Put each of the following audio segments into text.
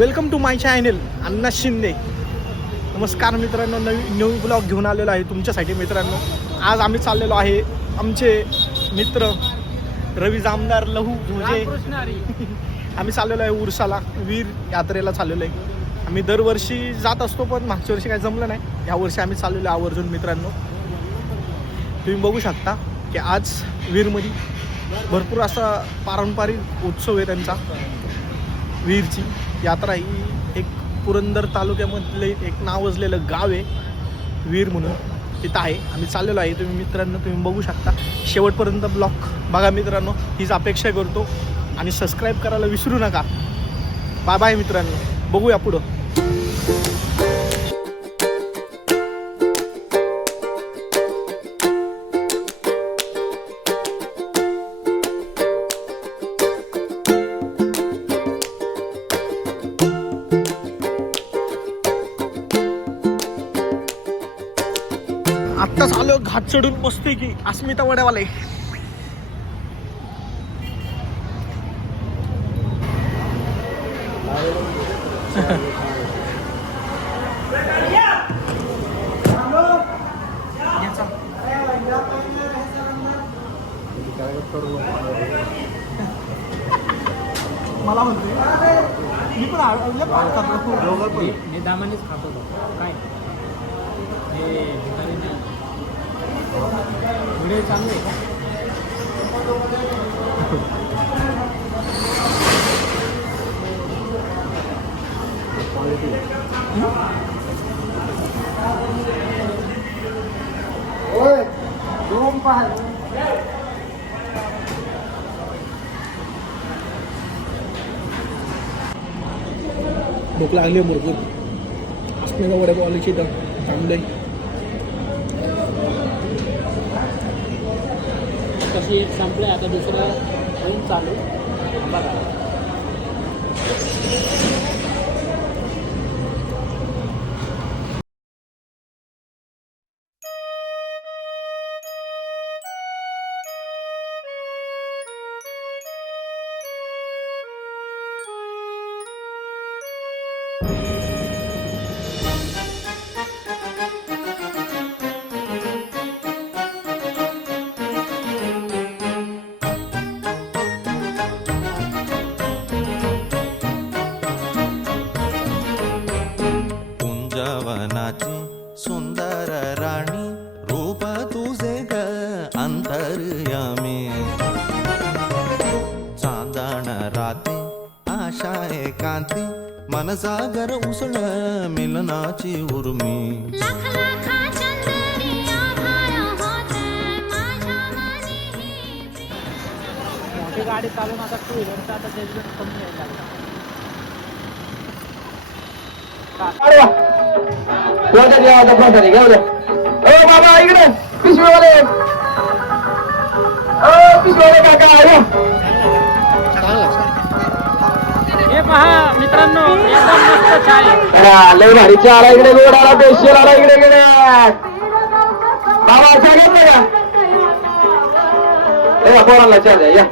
Welcome to my channel अण्णा शिंदे. नमस्कार मित्रांनो, नवी ब्लॉग घेऊन आलेलो आहे तुमच्यासाठी. मित्रांनो, आज आम्ही चाललेलो आहे आमचे मित्र रवी जामदार लहू भोजे. आम्ही चाललेलो आहे उरसाला, वीर यात्रेला चाललेलो आहे. आम्ही दरवर्षी जात असतो, पण मागच्या वर्षी काही जमलं नाही. यावर्षी आम्ही चाललेलो आहे आवर्जून. मित्रांनो, तुम्ही बघू शकता की आज वीरमध्ये भरपूर असा पारंपरिक उत्सव आहे त्यांचा. वीरची यात्रा ही एक पुरंदर तालुक्यामधले एक नावाजलेलं गाव आहे वीर म्हणून, तिथं आहे. आम्ही चाललेलो आहे. तुम्ही बघू शकता. शेवटपर्यंत ब्लॉग बघा मित्रांनो, हीच अपेक्षा करतो. आणि सबस्क्राईब करायला विसरू नका. बाय बाय मित्रांनो, बघूया पुढं. आत्ताच आलो घाट चढून, बसते की अस्मिता वड्यावाले. मला म्हणते मी पण दामानेच खात होतो काय व्हिडिओ चालू आहे का? भूक लागली भरपूर. अस्मिता वड्यावालीची तर थांबले. तशी एक संपलं, आता दुसरं ट्रेन चालू बघा. वनाची सुंदर राणी, रूप तुझे ग अंतर्यामी. चांदण राती आशा एकांती, मन सागर उसळ मिलनाची उर्मी. मोठी गाडी चालून आता टू व्हीलरचा आता जजमेंट कमी यायला लागला. बाबा इकडे पिशवीवाले, पिशवीवाले काका हे पहा मित्रांनो, एकदम मस्त चाय. लय भारी चहा आला इकडे, गोड आला, पेशल आला इकडे इकडे. बाबा सांगितलं का पोरांना चहा द्या या.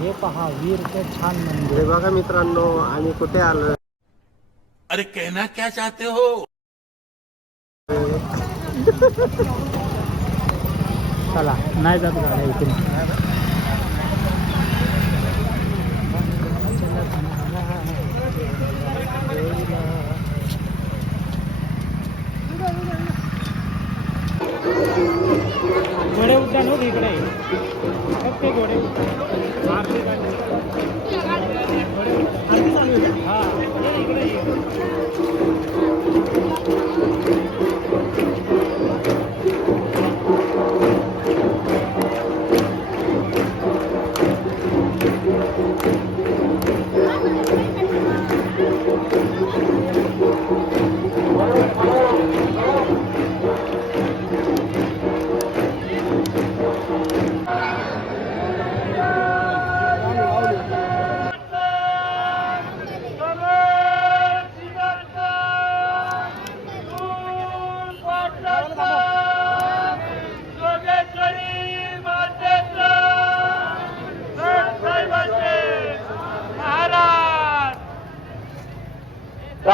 हे पहा वीरचं छान मंदिर बघा मित्रांनो. आम्ही कुठे आलो? अरे कहना क्या चाहते हो? चला, नाही जात गाड्या इथून. घोडे उद्यान हो इकडे, ते घोडे उद्यान आरती चालू आहे. हा इकडे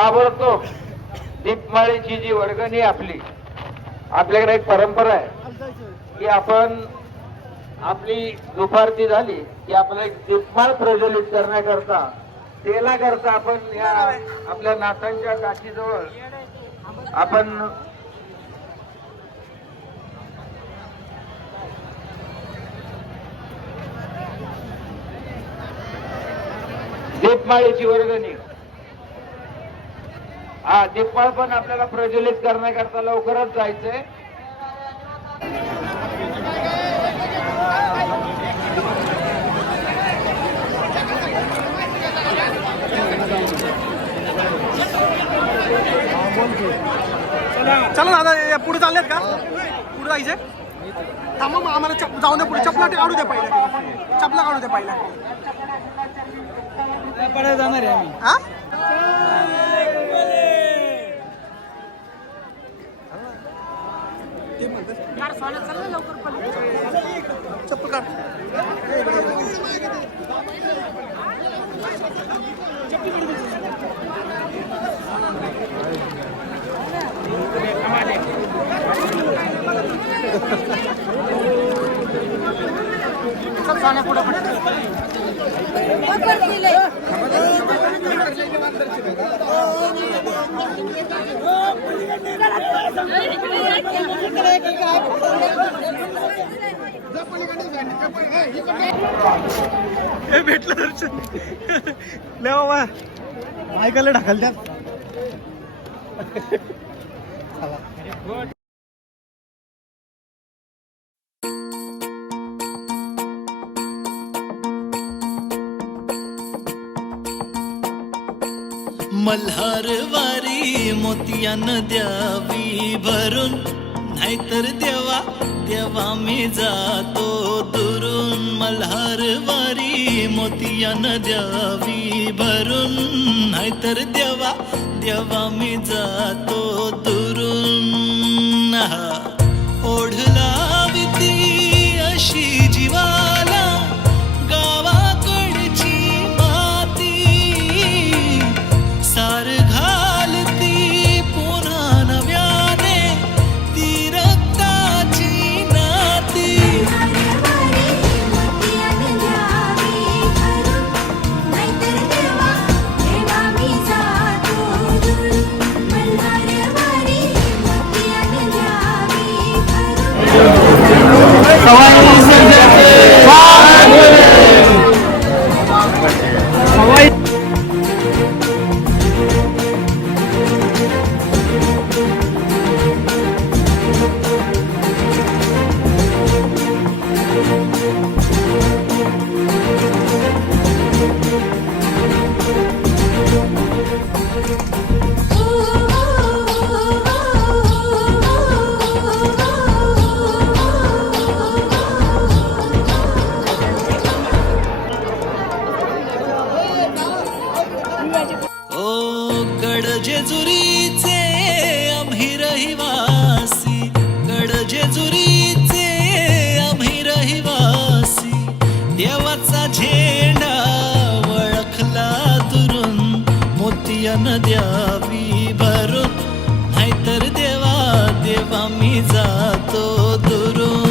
ताबडतोब दीपमाळीची जी वर्गणी आपली, आपल्याकडे एक परंपरा आहे की आपण आपली दुपारती झाली की आपल्याला एक दीपमाळ प्रज्वलित करण्याकरता तेला करता आपण या आपल्या नाथांच्या काठीजवळ आपण दीपमाळीची वर्गणी, हा दीपमाळ पण आपल्याला प्रज्वलित करण्याकरता लवकरच जायचंय. चला दादा, या पुढे चाललेत का? पुढे जायचंय? थांबा मग, आम्हाला जाऊ दे पुढे. चपला काढू दे पहिला, चपला काढू दे पहिला. जाणार आहे आम्ही. हा चप्पल काढ. हे भेटलं दर्शन. ले बाबा, ऐकायला ढकल त्यात. मल्हारवारी मोतियानं द्यावी भरून, नाहीतर देवा देवा मी जातो दुरून. मल्हारवारी मोतियानं द्यावी भरून, नाहीतर देवा देवा मी जातो दुरून. ओढला विती अशी जीवाला गावाकडची माती, सार घालती पुन्हा नव्याने ती रक्ताची नाती. जेजुरीचे आम्ही रहिवासी, गड जेजुरीचे आम्ही रहिवासी. देवाचा झेंडा वळखला दुरून, मोतियानं द्यावी भरून, नाहीतर देवा देवा मी जातो दुरून.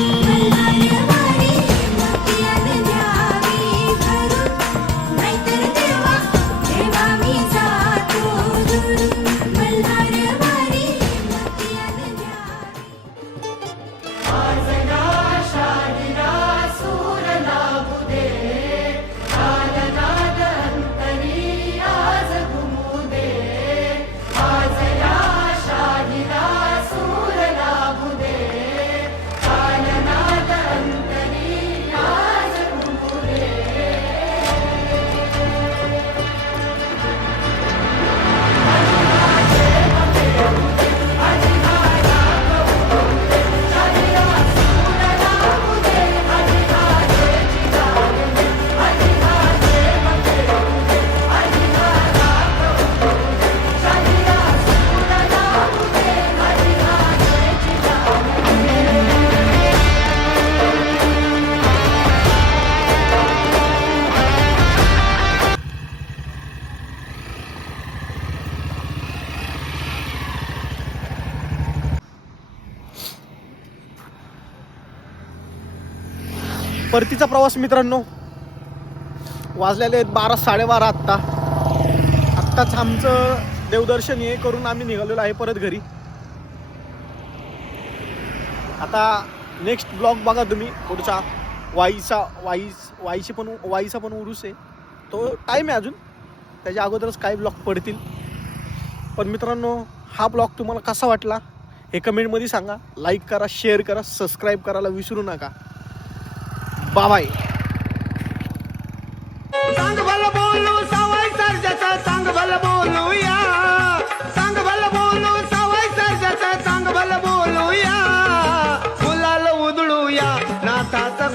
परतीचा प्रवास मित्रांनो. वाजलेले आहेत 12 12:30 आत्ताच आमचं देवदर्शन हे करून आम्ही निघालेलो आहे परत घरी. आता नेक्स्ट ब्लॉग बघा तुम्ही पुढचा. वाईचा पण उरूस आहे, तो टाईम आहे अजून, त्याच्या अगोदरच काही ब्लॉग पडतील. पण मित्रांनो हा ब्लॉग तुम्हाला कसा वाटला हे कमेंटमध्ये सांगा. लाईक करा, शेअर करा, सबस्क्राईब करायला विसरू नका. बाय. सांग भलं बोलू सवाई सर्जाचा, सांग भलं बोलूया, सांग भलं बोलू सवाई सर्जाचा, सांग भलं बोलूया, गुलाल उधळूया नाताचा